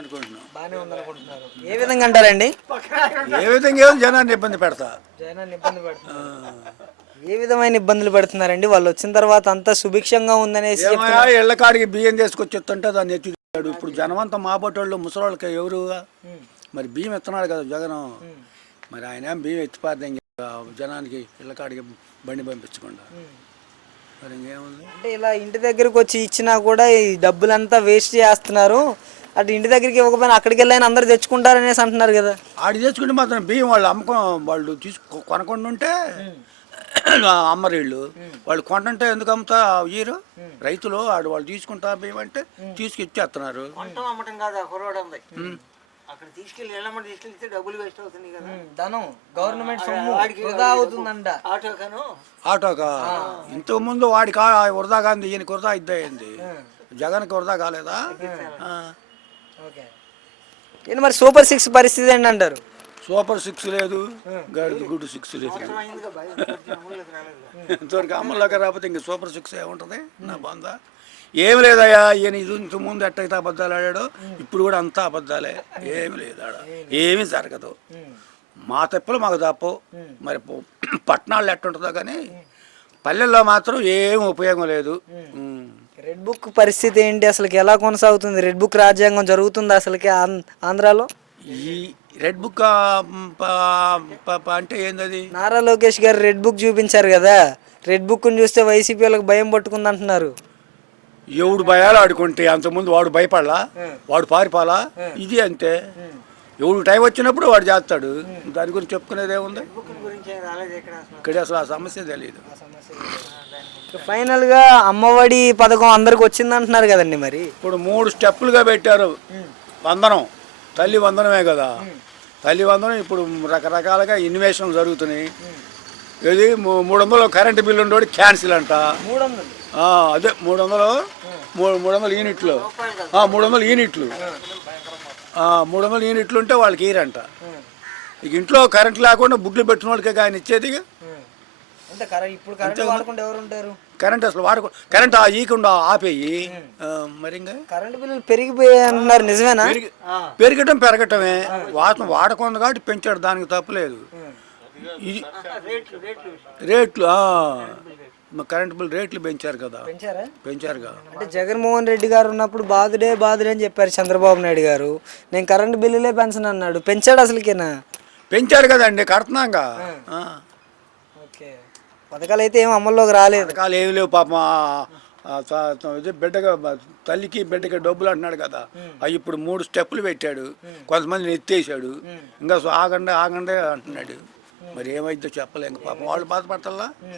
అనుకుంటున్నాం. బాగానే ఉందనుకుంటున్నారు. ఏ విధంగా అంటారండి? ఏ విధంగా జనాన్ని ఇబ్బంది పెడతా. జనాన్ని ఇబ్బంది పెడుతున్నారు. ఏ విధమైన ఇబ్బందులు పెడుతున్నారండి? వాళ్ళు వచ్చిన తర్వాత అంతా సుభిక్షంగా ఉందనేసి ఇళ్ల కాడికి బియ్యం తీసుకొచ్చేస్తుంటే దాన్ని ఎత్తిస్తాడు. ఇప్పుడు జనం అంతా మాబోటోళ్ళు ముసలోళ్ళకి ఎవరుగా మరి బియ్యం ఎత్తున్నాడు కదా జగన్. మరి ఆయన బియ్యం ఎత్తిపార్థం జనానికి ఇళ్ల కాడికి బండి పంపించకుండా మరి ఇంకేముంది. అంటే ఇలా ఇంటి దగ్గరకు వచ్చి ఇచ్చినా కూడా ఈ డబ్బులంతా వేస్ట్ చేస్తున్నారు. అటు ఇంటి దగ్గరికి ఇవ్వకపోయినా అక్కడికి వెళ్ళైనా అందరు తెచ్చుకుంటారనేసి అంటున్నారు కదా. ఆడి తెచ్చుకుంటే మాత్రం బియ్యం వాళ్ళు కొనకుండా ఉంటే అమ్మరీళ్ళు వాళ్ళు కొంటుంటే ఎందుకు అమ్ముతా ఇయ్యరు రైతులు. వాళ్ళు తీసుకుంటారు బియ్యం అంటే తీసుకొచ్చేస్తున్నారు. అక్కడ తీసుకెళ్ళి వెళ్ళమని తీసుకెళ్తే డబ్బులు వేస్ట్ అవుతుంది కదా. ధనం గవర్నమెంట్ సొమ్ము వృధా అవుతుందంట. ఆటోకా ఇంతకు ముందు వాడికి వృధా కాంది, ఈయనకి వృధా ఇద్దయింది. జగన్కి వృధా కాలేదా? ఓకే. మరి సూపర్ 6 పరిస్థితి ఏంటి అంటారు? సూపర్ 6 లేదు, గుడ్ 6 లేదు. ఇంతవరకు అమల్లోకి రాకపోతే ఇంక సూపర్ 6 ఏముంటుంది నా బందా? ఏమి లేదయ్యా. ఈయన ఇంత ముందు ఎట్టయితే అబద్ధాలు ఆడాడో ఇప్పుడు కూడా అంతా అబద్ధాలే. ఏమి లేదు ఆడ, ఏమీ జరగదు. మా తప్పులు మాకు తప్పవు. మరి పట్టణాల్లో ఎట్టుంటుందో కానీ పల్లెల్లో మాత్రం ఏమి ఉపయోగం లేదు. రెడ్ బుక్ పరిస్థితి ఏంటి అసలుకి? ఎలా కొనసాగుతుంది? రెడ్ బుక్ రాజ్యాంగం జరుగుతుంది అసలుకి ఆంధ్రాలో? ఈ రెడ్ బుక్ అంటే ఏంది? నారా లోకేష్ గారు రెడ్ బుక్ చూపించారు కదా. రెడ్ బుక్ని చూస్తే వైసీపీ వాళ్ళకి భయం పట్టుకుంది అంటున్నారు. ఎవడు భయాలు ఆడుకుంటే అంతకుముందు వాడు భయపడలా, వాడు పారిపోలా. ఇది అంతే. ఎవడు టైం వచ్చినప్పుడు వాడు చేస్తాడు. దాని గురించి చెప్పుకునేది ఏముంది? ఇక్కడ అసలు ఆ సమస్య తెలియదు. ఫైనల్ గా అమ్మఒడి పథకం అందరికి వచ్చింది అంటున్నారు కదండి. మరి ఇప్పుడు 3 స్టెప్పులుగా పెట్టారు. వందనం, తల్లి వందనమే కదా. తల్లి వందనం ఇప్పుడు రకరకాలుగా ఇన్వెస్టింగ్ జరుగుతున్నాయి. ఇది 300 కరెంటు బిల్లు ఉండేవాడు క్యాన్సిల్ అంట. అదే 300 యూనిట్లు, 300 యూనిట్లు, 300 యూనిట్లు ఉంటే వాళ్ళకి ఇయరంట. ఇక ఇంట్లో కరెంట్ లేకుండా బుడ్లు పెట్టిన వాళ్ళకి ఆయన ఇచ్చేది. కరెంట్ అసలు కరెంట్ ఈకుండా ఆపేయి. మరి ఇంకా కరెంట్ బిల్లులు పెరిగిపోయాయి అంటున్నారు, నిజమేనా? పెరగటం పెరగటమే. వాడకుంది కాబట్టి పెంచాడు, దానికి తప్పలేదు. ఇది రేట్లు కరెంట్ బిల్ రేట్లు పెంచారు కదా. పెంచారుగా. అంటే జగన్మోహన్ రెడ్డి గారు ఉన్నప్పుడు బాధుడే అని చెప్పారు చంద్రబాబు నాయుడు గారు. నేను కరెంట్ బిల్లులే పెంచను అన్నాడు. పెంచాడు అసలుకేనా? పెంచాడు కదండి, కడుతున్నాగా. ఓకే. పథకాలు అయితే ఏం అమల్లోకి రాలేదు. పథకాలు ఏమి లేవు పాపం. బిడ్డగా తల్లికి బిడ్డకి డబ్బులు అంటున్నాడు కదా. అవి ఇప్పుడు 3 స్టెప్పులు పెట్టాడు. కొంతమందిని ఎత్తేసాడు. ఇంకా ఆగండి ఆగండి అంటున్నాడు. మరి ఏమైందో చెప్పలేం. పాపం వాళ్ళు బాధపడతల్లా.